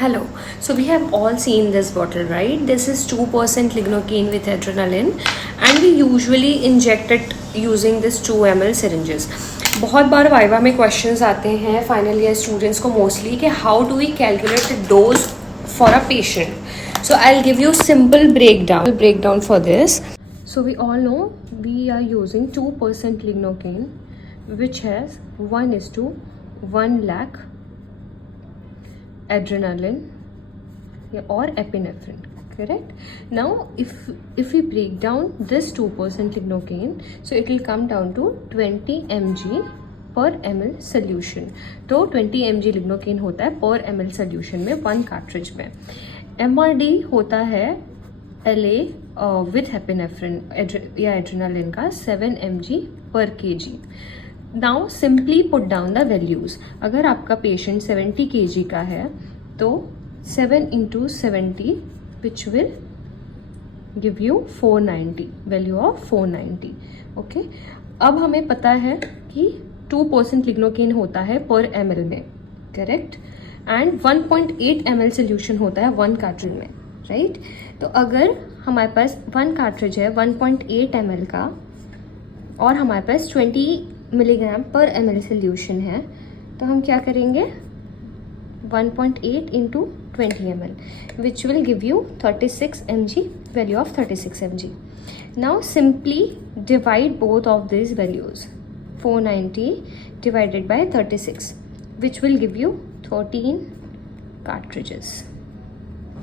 Hello. So we have all seen this bottle, right? This is 2% lignocaine with adrenaline, and we usually inject it using this 2 ml syringes. बहुत बार viva में questions आते हैं final year students को mostly कि how do we calculate the dose for a patient. So I'll give you simple breakdown for this. So we all know we are using 2% lignocaine, which has 1:1 lakh adrenaline or epinephrine, correct? Now if we break down this 2% lignocaine, so it will come down to 20 mg per ml solution. तो 20 mg lignocaine होता है per ml solution में 1 cartridge में. MRD होता है LA with epinephrine या adrenaline का 7 mg per kg. Now simply put down the values. अगर आपका पेशेंट 70 kg का है तो 7 into 70 which will give you 490, value of 490. Okay, अब हमें पता है कि 2% लिग्नोकेन होता है पर ml में, करेक्ट, एंड 1.8 ml सोल्यूशन होता है 1 कार्ट्रिज में, राइट? तो अगर हमारे पास 1 कार्ट्रिज है 1.8 ml का और हमारे पास 20 मिलीग्राम पर ml सोल्यूशन है, तो हम क्या करेंगे 1.8 into 20 ml, which will give you 36 mg, value of 36 mg. Now simply divide both of these values, 490 divided by 36, which will give you 13 cartridges.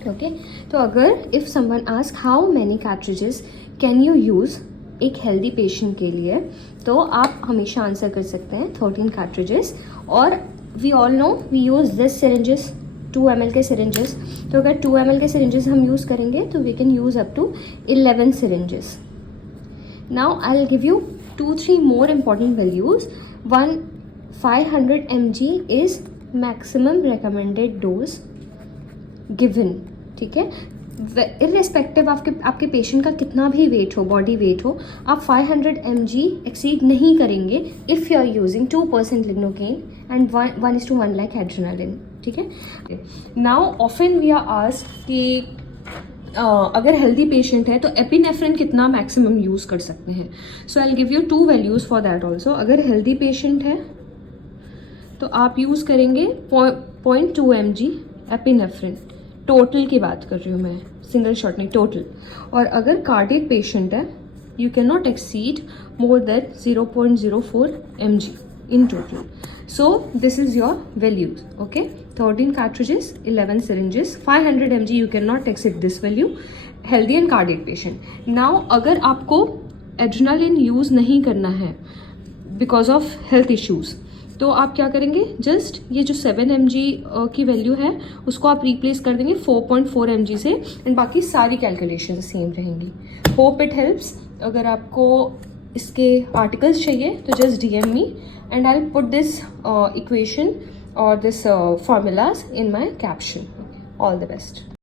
Okay, तो अगर if someone asks how many cartridges can you use एक healthy patient के लिए, तो आप हमेशा answer कर सकते हैं 13 कार्ट्रिजेस. और we all know we use this syringes 2 ml के सिरिंजेस. तो अगर 2 ml के सिरिंजेस हम यूज़ करेंगे तो we can use up to 11 syringes. Now I will give you 2-3 more important values. 500 mg is maximum recommended dose given, ठीक है. Irrespective आपके पेशेंट का कितना भी वेट हो, बॉडी वेट हो, आप 500 mg एक्सीड नहीं करेंगे if you are using 2% lignocaine and 1:1 lakh adrenaline, ठीक है. Now often we are asked कि अगर हेल्दी पेशेंट है तो एपिनेफ्रिन कितना मैक्सिमम यूज़ कर सकते हैं. So I will give you 2 values for that also. अगर हेल्दी पेशेंट है तो आप यूज़ करेंगे 0.2 mg एपिनेफ्रिन. टोटल की बात कर रही हूँ मैं, सिंगल शॉट नहीं, टोटल. और अगर कार्डियक पेशेंट है you can not exceed more than 0.04 mg in total. So this is your values. Okay, 13 cartridges, 11 syringes, 500 mg you can not exceed this value, healthy and cardiac patient. Now अगर आपको adrenaline use नहीं करना है because of health issues, तो आप क्या करेंगे, just ये जो 7 mg की वैल्यू है उसको आप रिप्लेस कर देंगे 4.4 mg से, एंड बाकी सारी कैलकुलेशन सेम रहेंगी. Hope it helps. अगर आपको इसके आर्टिकल्स चाहिए तो just DM me and I will put this equation और this formulas in my caption. All the best.